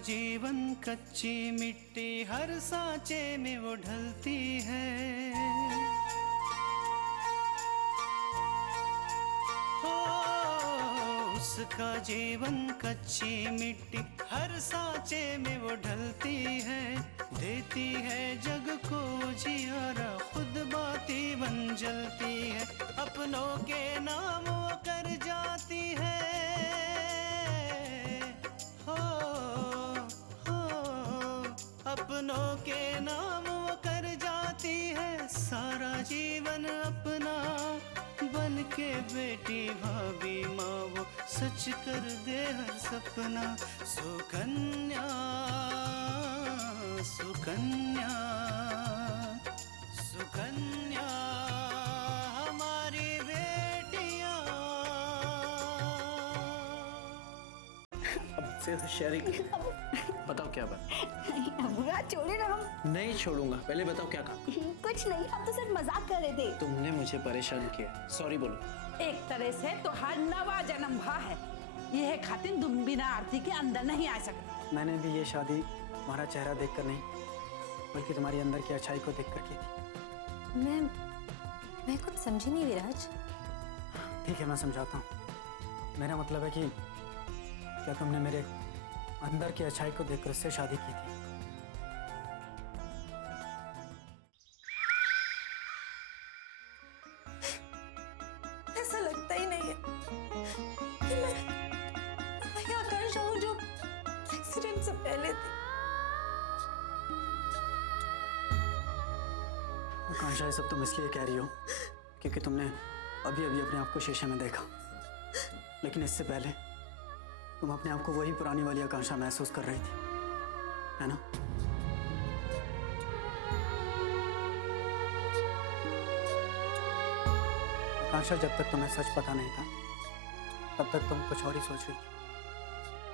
जीवन कच्ची मिट्टी हर सांचे में वो ढलती है। हो उसका जीवन कच्ची मिट्टी हर सांचे में वो ढलती है। देती है जग को जियारा खुद बाती बन जलती है। अपनों के नाम वो कर जाती है। अपनों के नाम वो कर जाती है। सारा जीवन अपना बन के बेटी भाभी माँ वो सच कर दे हर सपना। सुकन्या सुकन्या सुकन्या हमारी बेटियाँ। अब से होशियारी बताओ क्या बात? अबुआ छोड़े ना हम। नहीं छोड़ूंगा, पहले बताओ क्या कहा? कुछ नहीं, हम तो सिर्फ मजाक कर रहे थे। तुमने मुझे परेशान किया, सॉरी बोलो। एक तरह से तो हर नवा जन्म भा है। यह खातिन तुम बिना आरती के अंदर नहीं आ सकती। मैंने भी ये शादी तुम्हारा चेहरा देखकर नहीं बल्कि तुम्हारी अंदर की अच्छाई को देखकर की थी। मैं कुछ समझी नहीं विराज। ठीक है मैं समझाता हूँ। मेरा मतलब है कि क्या तुमने मेरे अंदर की अच्छाई को देखकर उससे शादी की थी? ऐसा लगता ही नहीं है कि मैं वही आकांक्षा हूँ जो एक्सीडेंट से पहले थी। आकांक्षा ये सब तुम इसलिए कह रही हो क्योंकि तुमने अभी अभी अपने आप को शीशे में देखा, लेकिन इससे पहले तुम अपने आप को वही पुरानी वाली आकांक्षा महसूस कर रही थी, है ना? आकांक्षा जब तक तुम्हें सच पता नहीं था तब तक तुम कुछ और ही सोच रही थी,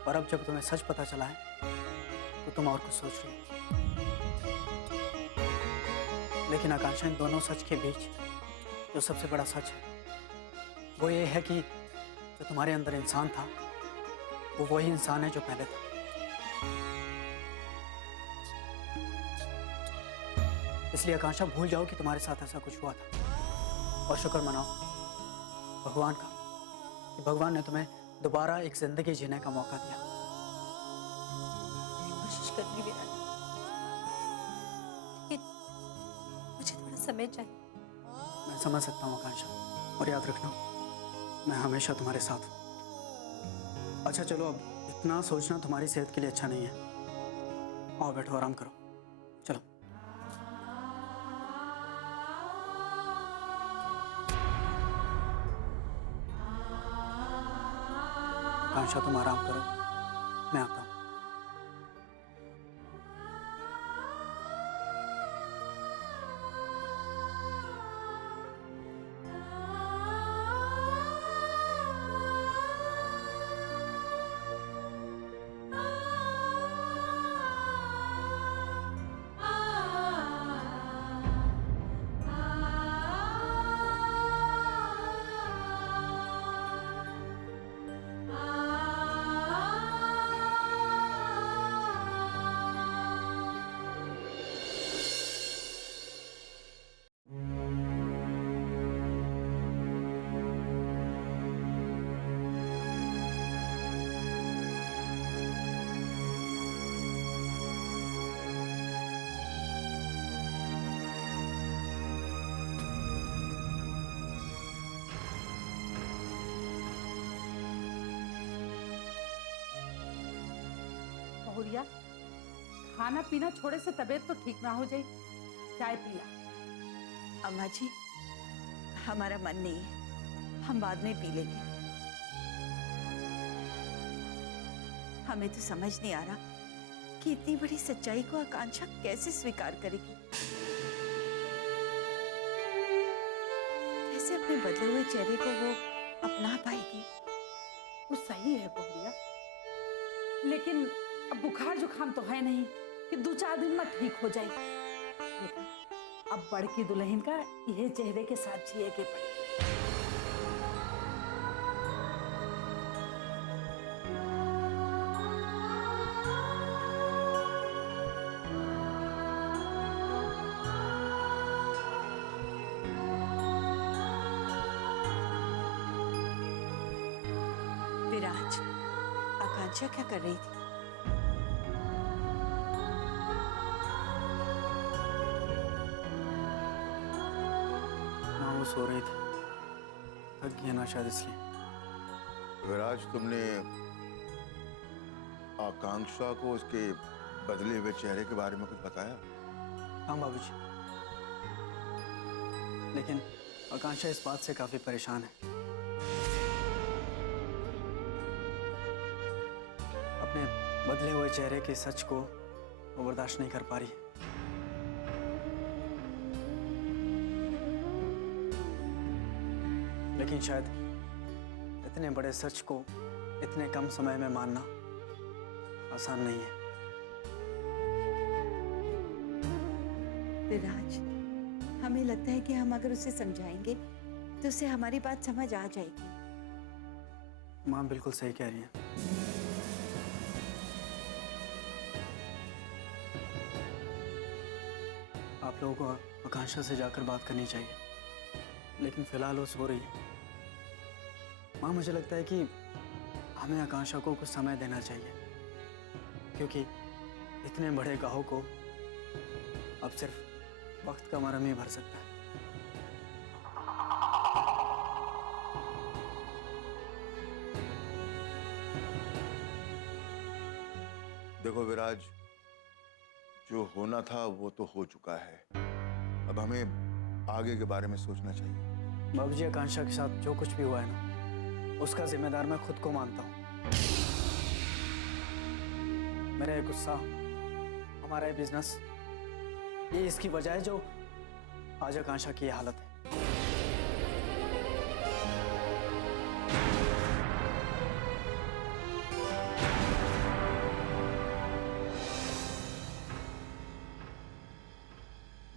और अब जब तुम्हें सच पता चला है तो तुम और कुछ सोच रही हो। लेकिन आकांक्षा इन दोनों सच के बीच जो सबसे बड़ा सच है वो ये है कि जो तुम्हारे अंदर इंसान था वो वही इंसान है जो पहले था। इसलिए आकांक्षा भूल जाओ कि तुम्हारे साथ ऐसा कुछ हुआ था और शुक्र मनाओ भगवान का कि भगवान ने तुम्हें दोबारा एक जिंदगी जीने का मौका दिया। कोशिश करूंगी विराज, लेकिन मुझे थोड़ा समय चाहिए। मैं समझ सकता हूँ आकांक्षा, और याद रखना मैं हमेशा तुम्हारे साथ हूँ। अच्छा चलो, अब इतना सोचना तुम्हारी सेहत के लिए अच्छा नहीं है। आओ बैठो, आराम करो, चलो। आकांक्षा तुम आराम करो, मैं आता हूँ। बहुरिया, खाना पीना छोड़े से तबीयत तो ठीक ना हो जाए, चाय पिला। अम्मा जी, हमारा मन नहीं है, हम बाद में पी लेंगे। हमें तो समझ नहीं आ रहा कि इतनी बड़ी सच्चाई को आकांक्षा कैसे स्वीकार करेगी, कैसे अपने बदले हुए चेहरे को वो अपना पाएगी। वो सही है बहुरिया, लेकिन अब बुखार जुकाम तो है नहीं कि 2-4 दिन में ठीक हो जाए। लेकिन अब बड़की दुल्हन का यह चेहरे के साथ जिए के पड़े। विराज, आकांक्षा क्या कर रही थी? माँ वो सो रही थी, थक गई ना शायद इसलिए। विराज, तुमने आकांक्षा को उसके बदले हुए चेहरे के बारे में कुछ बताया? हाँ बाबूजी, लेकिन आकांक्षा इस बात से काफी परेशान है। अपने बदले हुए चेहरे के सच को वो बर्दाश्त नहीं कर पा रही है। लेकिन शायद इतने बड़े सच को इतने कम समय में मानना आसान नहीं है। विराज, हमें लगता है कि हम अगर उसे समझाएंगे तो उसे हमारी बात समझ आ जाएगी। माँ बिल्कुल सही कह रही है। आप लोगों को आकांक्षा से जाकर बात करनी चाहिए, लेकिन फिलहाल वो सो रही है। माँ मुझे लगता है कि हमें आकांक्षा को कुछ समय देना चाहिए, क्योंकि इतने बड़े गाहों को अब सिर्फ वक्त का मरहम ही भर सकता है। देखो विराज, जो होना था वो तो हो चुका है। अब हमें आगे के बारे में सोचना चाहिए। बाबूजी, आकांक्षा के साथ जो कुछ भी हुआ है ना, उसका जिम्मेदार मैं खुद को मानता हूँ। मेरा ये गुस्सा, हमारा ये बिजनेस, ये इसकी वजह है जो आज आकांक्षा की ये हालत है।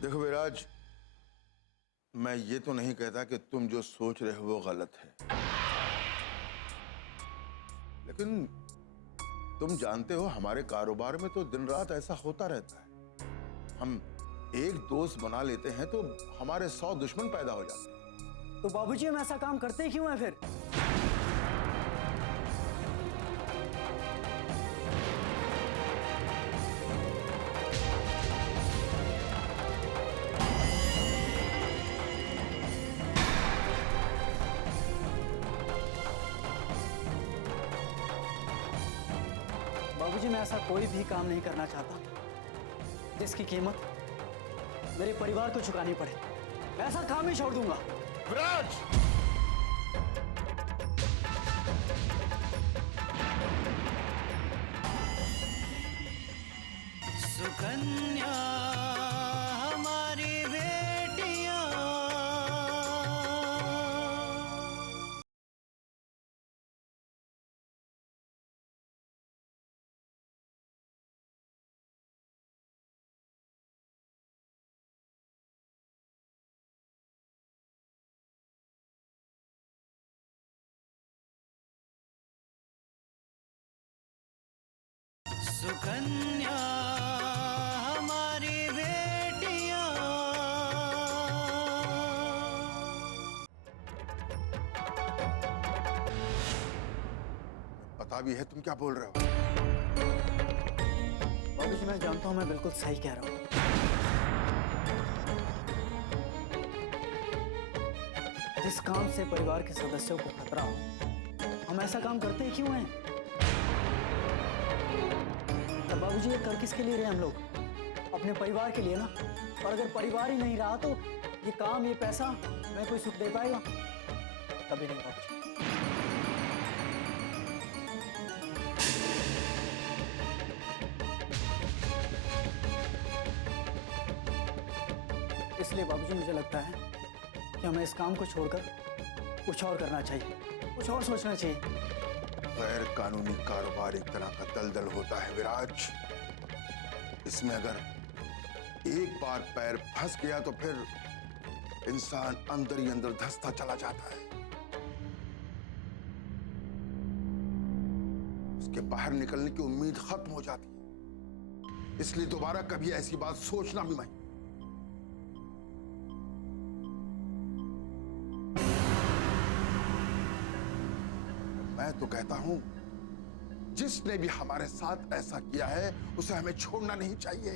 देखो विराज, मैं ये तो नहीं कहता कि तुम जो सोच रहे हो वो गलत है, लेकिन तुम जानते हो हमारे कारोबार में तो दिन रात ऐसा होता रहता है। हम एक दोस्त बना लेते हैं तो हमारे 100 दुश्मन पैदा हो जाते हैं। तो बाबूजी, हम ऐसा काम करते ही क्यों हैं फिर? बाबूजी, मैं ऐसा कोई भी काम नहीं करना चाहता जिसकी कीमत मेरे परिवार को चुकानी पड़े। मैं ऐसा काम ही छोड़ दूंगा। विराज! सुकन्या हमारी बेटियां, सुकन्या हमारी बेटियां। पता भी है तुम क्या बोल रहे हो। बाबूजी, मैं जानता हूं मैं बिल्कुल सही कह रहा हूं। जिस काम से परिवार के सदस्यों को खतरा हो, हम ऐसा काम करते ही क्यों हैं? तो बाबूजी, ये कर किसके लिए रहे हम लोग? अपने परिवार के लिए ना। और अगर परिवार ही नहीं रहा तो ये काम, ये पैसा हमें कोई सुख दे पाएगा? कभी नहीं बाबूजी। इसलिए बाबूजी, मुझे लगता है कि हमें इस काम को छोड़कर कुछ और करना चाहिए, कुछ और सोचना चाहिए। गैर कानूनी कारोबार एक तरह का दलदल होता है विराज। इसमें अगर एक बार पैर फंस गया तो फिर इंसान अंदर ही अंदर धंसता चला जाता है। उसके बाहर निकलने की उम्मीद खत्म हो जाती है। इसलिए दोबारा कभी ऐसी बात सोचना भी नहीं। मैं तो कहता हूं जिसने भी हमारे साथ ऐसा किया है उसे हमें छोड़ना नहीं चाहिए।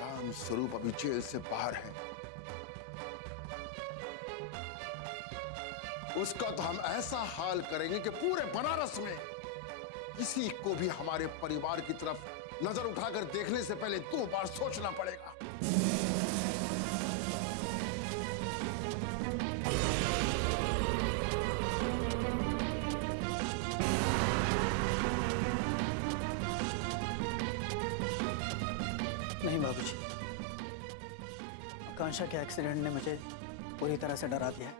राम स्वरूप अभी जेल से बाहर है। उसका तो हम ऐसा हाल करेंगे कि पूरे बनारस में किसी को भी हमारे परिवार की तरफ नजर उठाकर देखने से पहले 2 बार सोचना पड़ेगा। नहीं बाबूजी, आकांक्षा के एक्सीडेंट ने मुझे पूरी तरह से डरा दिया है।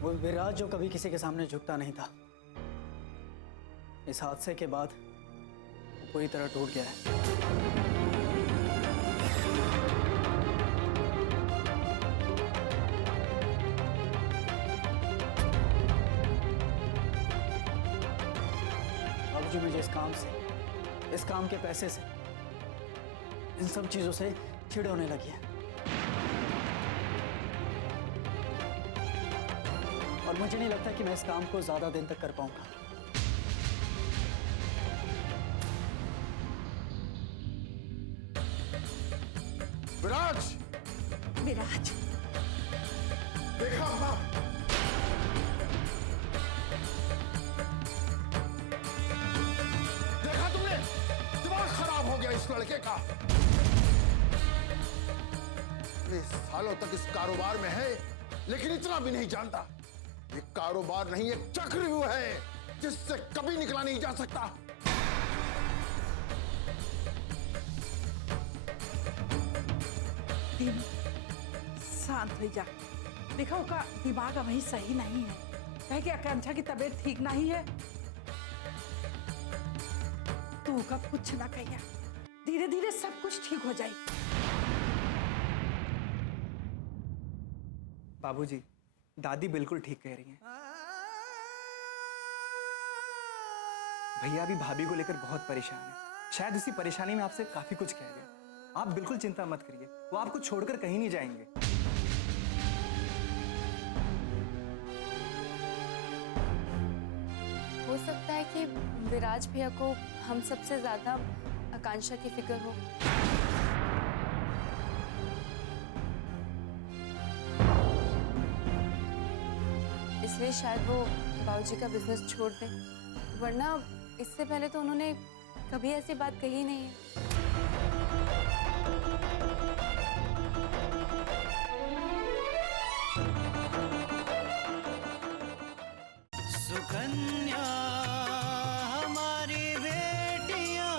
वो विराज जो कभी किसी के सामने झुकता नहीं था, इस हादसे के बाद वो पूरी तरह टूट गया है। बाबूजी, मुझे इस काम के पैसे से, इन सब चीजों से चिढ़ होने लगी है। और मुझे नहीं लगता कि मैं इस काम को ज्यादा दिन तक कर पाऊंगा। विराज, विराज, देखा अम्मा? देखा तुमने? दिमाग खराब हो गया इस लड़के का। ये सालों तक इस कारोबार में है, लेकिन इतना भी नहीं जानता ये कारोबार नहीं, एक चक्रव्यूह है जिससे कभी निकला नहीं जा सकता। दीदी शांत हो जा। देखो का दिमाग अभी सही नहीं है, कहे कि आकांक्षा की तबीयत ठीक नहीं है। तू का कुछ ना कहिया, धीरे धीरे सब कुछ ठीक हो जाए। बाबूजी, दादी बिल्कुल ठीक कह रही हैं। भैया भी भाभी को लेकर बहुत परेशान है। शायद उसी परेशानी में आपसे काफी कुछ कह रहे हैं। आप बिल्कुल चिंता मत करिए, वो आपको छोड़कर कहीं नहीं जाएंगे। हो सकता है कि विराज भैया को हम सबसे ज्यादा आकांक्षा की फिक्र हो। इसलिए शायद वो बाबूजी का बिजनेस छोड़ दें, वरना इससे पहले तो उन्होंने कभी ऐसी बात कही नहीं है। सुकन्या हमारी बेटियां,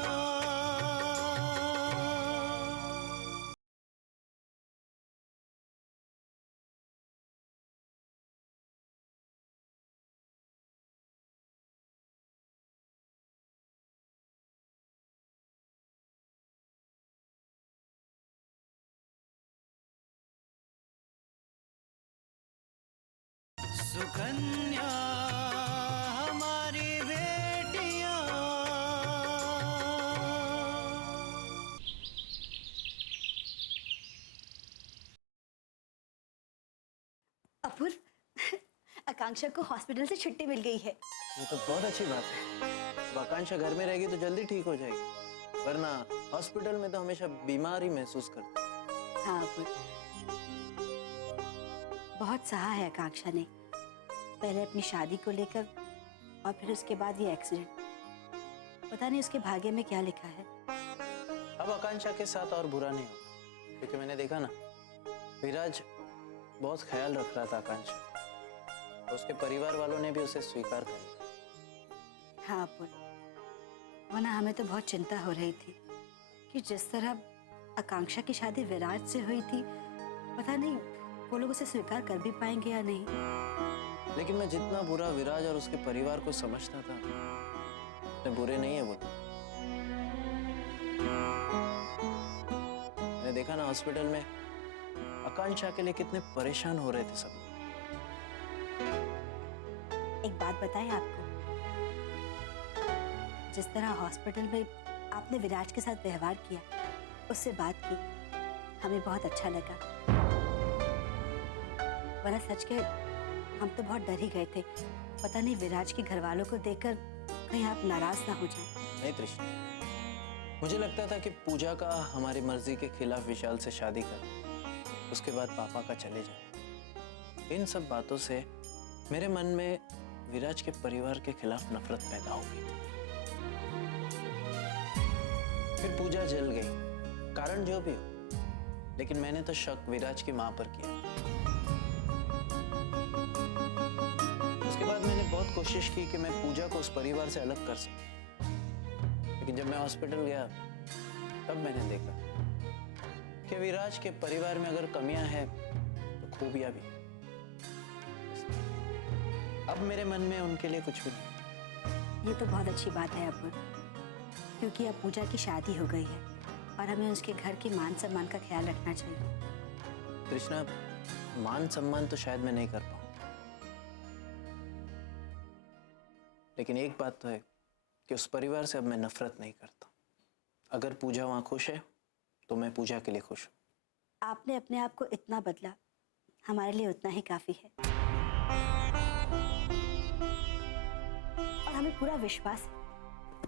सुकन्या हमारी बेटियां। अपूर्व, आकांक्षा को हॉस्पिटल से छुट्टी मिल गई है। ये तो बहुत अच्छी बात है। अब आकांक्षा घर में रहेगी तो जल्दी ठीक हो जाएगी, वरना हॉस्पिटल में तो हमेशा बीमार ही महसूस करती है। हाँ अपूर्व, बहुत सहा है आकांक्षा ने, पहले अपनी शादी को लेकर और फिर उसके बाद ये एक्सीडेंट। पता नहीं उसके भाग्य में क्या लिखा है। अब आकांक्षा के साथ और बुरा नहीं होगा, क्योंकि मैंने देखा ना, विराज बहुत ख्याल रख रहा था आकांक्षा, और उसके परिवार वालों ने भी उसे स्वीकार कर लिया। हाँ अपूर्व, वरना हमें तो बहुत चिंता हो रही थी कि जिस तरह आकांक्षा की शादी विराज से हुई थी, पता नहीं वो लोग उसे स्वीकार कर भी पाएंगे या नहीं। लेकिन मैं जितना बुरा विराज और उसके परिवार को समझता था, उतने बुरे नहीं है वो लोग। मैंने देखा ना हॉस्पिटल में आकांक्षा के लिए कितने परेशान हो रहे थे सब। एक बात बताएं आपको, जिस तरह हॉस्पिटल में आपने विराज के साथ व्यवहार किया, उससे बात की, हमें बहुत अच्छा लगा। वरना सच के हम तो बहुत डर ही गए थे, पता नहीं विराज के घर वालों को देखकर कहीं आप नाराज ना हो जाए। नहीं तृष्णा, मुझे लगता था कि पूजा का हमारी मर्जी के खिलाफ विशाल से शादी कर उसके बाद पापा का चले जाए। इन सब बातों से मेरे मन में विराज के परिवार के खिलाफ नफरत पैदा हो गई थी। फिर पूजा जल गई, कारण जो भी हो, लेकिन मैंने तो शक विराज की मां पर किया। उसके बाद मैंने बहुत कोशिश की कि मैं पूजा को उस परिवार से अलग कर सकूं, लेकिन जब मैं हॉस्पिटल गया तब मैंने देखा कि विराज के परिवार में अगर कमियां हैं तो खूबियां भी। अब मेरे मन में उनके लिए कुछ भी नहीं। ये तो बहुत अच्छी बात है अब्बू, क्योंकि अब पूजा की शादी हो गई है और हमें उसके घर की मान सम्मान का ख्याल रखना चाहिए। तृष्णा, मान सम्मान तो शायद मैं नहीं कर पाऊं, लेकिन एक बात तो है कि उस परिवार से अब मैं नफरत नहीं करता। अगर पूजा वहां खुश है तो मैं पूजा के लिए खुश हूं। आपने अपने आप को इतना बदला, हमारे लिए उतना ही काफी है। और हमें पूरा विश्वास है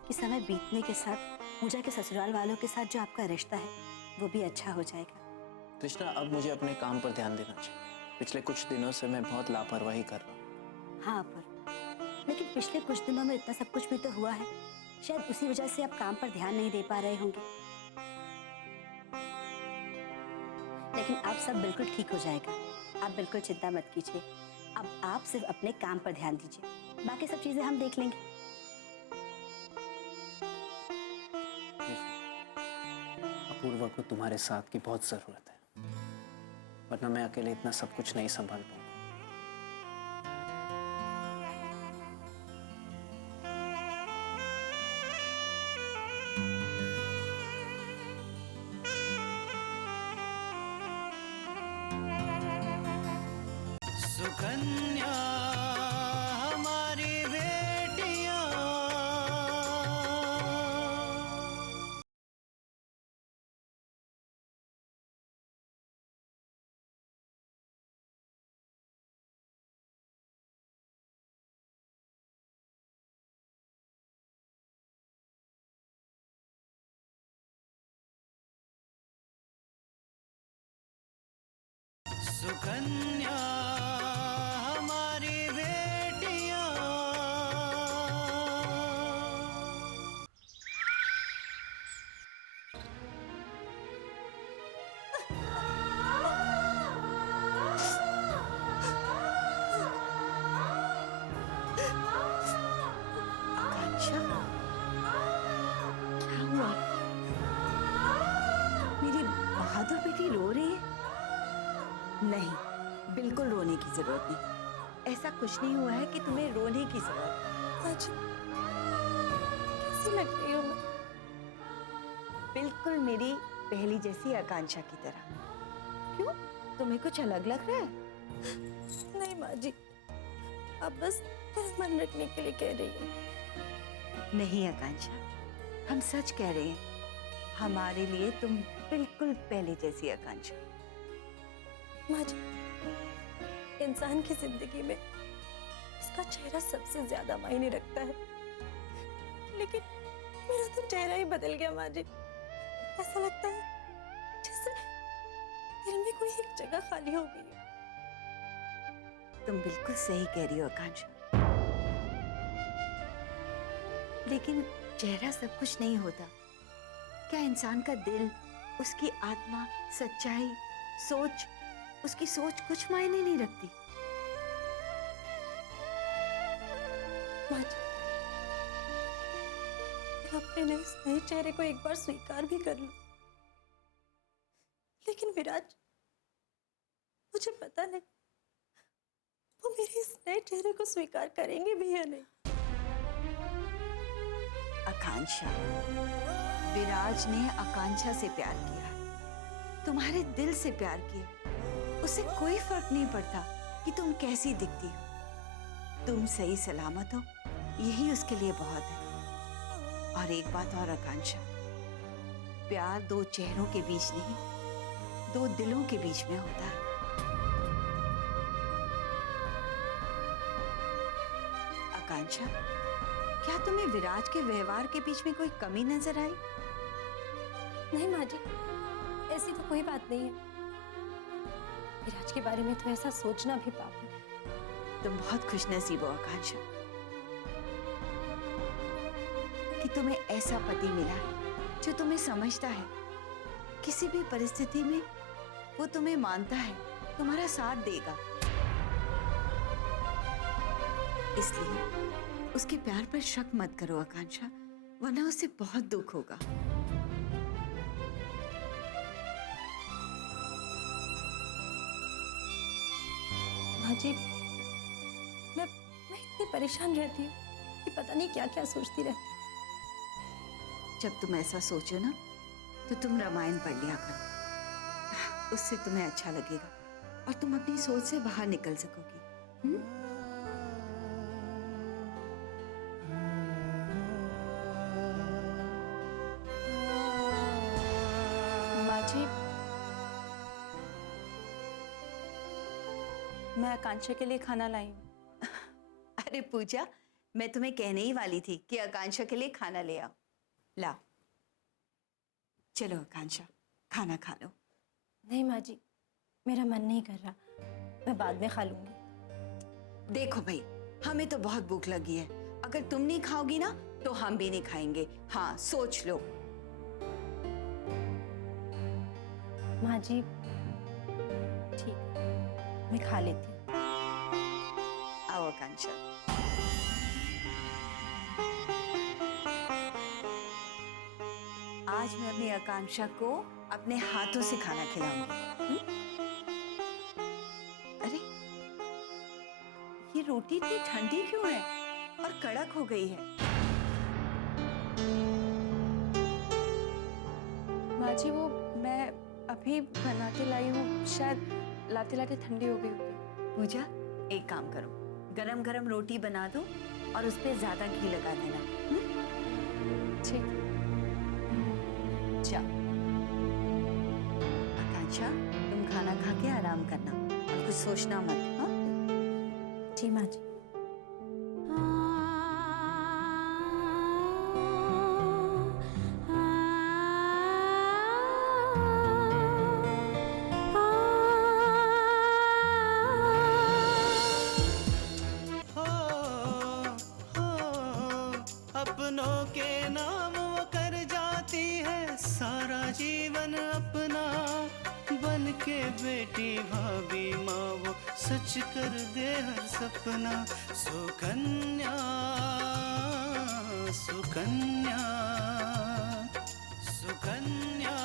कि समय बीतने के साथ पूजा के ससुराल वालों के साथ जो आपका रिश्ता है वो भी अच्छा हो जाएगा। तृष्णा, अब मुझे अपने काम पर ध्यान देना चाहिए। पिछले कुछ दिनों से मैं बहुत लापरवाही कर रहा हूँ। हाँ पर लेकिन पिछले कुछ दिनों में इतना सब कुछ भी तो हुआ है, शायद उसी वजह से आप काम पर ध्यान नहीं दे पा रहे होंगे। लेकिन अब सब बिल्कुल ठीक हो जाएगा, आप बिल्कुल चिंता मत कीजिए। अब आप सिर्फ अपने काम पर ध्यान दीजिए, बाकी सब चीजें हम देख लेंगे। अपूर्वा को तुम्हारे साथ की बहुत जरूरत है, वरना मैं अकेले इतना सब कुछ नहीं संभाल पाऊंगा। सुकन्या हमारी बेटियां, सुकन्या हमारी बेटियां। आकांक्षा, क्या हुआ? मेरी बहादुर बेटी रो रही है? नहीं, बिल्कुल रोने की जरूरत नहीं। ऐसा कुछ नहीं हुआ है कि तुम्हें रोने की जरूरत है। आज कैसी लग रही हूँ मैं? बिल्कुल मेरी पहली जैसी आकांक्षा की तरह। क्यों, तुम्हें कुछ अलग लग रहा है? नहीं माँ जी, आप बस मेरा मन रखने के लिए कह रही हैं। नहीं आकांक्षा, हम सच कह रहे हैं। हमारे लिए तुम बिल्कुल पहले जैसी आकांक्षा। माँ जी, इंसान की जिंदगी में उसका चेहरा सबसे ज्यादा मायने रखता है, लेकिन मेरा तो चेहरा ही बदल गया माँ जी। ऐसा लगता है जैसे दिल में कोई एक जगह खाली हो गई है। तुम बिल्कुल सही कह रही हो आकांक्षा, लेकिन चेहरा सब कुछ नहीं होता। क्या इंसान का दिल, उसकी आत्मा, सच्चाई, सोच, उसकी सोच कुछ मायने नहीं रखती? माँ जी, मैं अपने नए चेहरे को एक बार स्वीकार भी कर लूं, लेकिन विराज, मुझे पता नहीं वो मेरे इस नए चेहरे को स्वीकार करेंगे भी या नहीं। आकांक्षा, विराज ने आकांक्षा से प्यार किया, तुम्हारे दिल से प्यार किया। उससे कोई फर्क नहीं पड़ता कि तुम कैसी दिखती हो। तुम सही सलामत हो, यही उसके लिए बहुत है। और एक बात और आकांक्षा, प्यार दो चेहरों के बीच नहीं, दो दिलों के बीच में होता है। आकांक्षा, क्या तुम्हें विराज के व्यवहार के बीच में कोई कमी नजर आई? नहीं माँ जी, ऐसी तो कोई बात नहीं है। विराज के बारे में तो ऐसा सोचना भी पाप है। तुम बहुत खुशनसीब हो आकांक्षा कि तुम्हें ऐसा पति मिला है जो तुम्हें समझता है, किसी भी परिस्थिति में वो तुम्हें मानता है, तुम्हारा साथ देगा। इसलिए उसके प्यार पर शक मत करो आकांक्षा, वरना उसे बहुत दुख होगा। माँ जी, मैं इतनी परेशान रहती हूँ कि पता नहीं क्या क्या सोचती रहती हूँ। जब तुम ऐसा सोचो ना, तो तुम रामायण पढ़ लिया करो, उससे तुम्हें अच्छा लगेगा और तुम अपनी सोच से बाहर निकल सकोगी। माँ जी, मैं आकांक्षा के लिए खाना लाई हूँ। अरे पूजा, मैं तुम्हें कहने ही वाली थी कि आकांक्षा के लिए खाना ले आओ। लाओ, चलो आकांक्षा, खाना खा लो। नहीं माँ जी, मेरा मन नहीं कर रहा, मैं बाद में खा लूंगी। देखो भाई, हमें तो बहुत भूख लगी है, अगर तुम नहीं खाओगी ना तो हम भी नहीं खाएंगे। हाँ, सोच लो। माँ जी, ठीक है, मैं खा लेती हूँ। आओ आकांक्षा। आज मैं अपनी आकांक्षा को अपने हाथों से खाना खिलाऊंगी। अरे, ये रोटी इतनी ठंडी क्यों है और कड़क हो गई है? माँ जी, वो मैं अभी बना के लाई हूँ, शायद लाते लाते ठंडी हो गई होगी। पूजा, एक काम करो, गरम गरम रोटी बना दो और उस पे ज्यादा घी लगा देना। ठीक। जाओ आकांक्षा, तुम खाना खा के आराम करना और कुछ सोचना मत। हाँ, जी माँ जी। अपनों के नाम वो कर जाती है सारा जीवन अपना, बन के बेटी भाभी माँ वो सच कर दे हर सपना। सुकन्या सुकन्या सुकन्या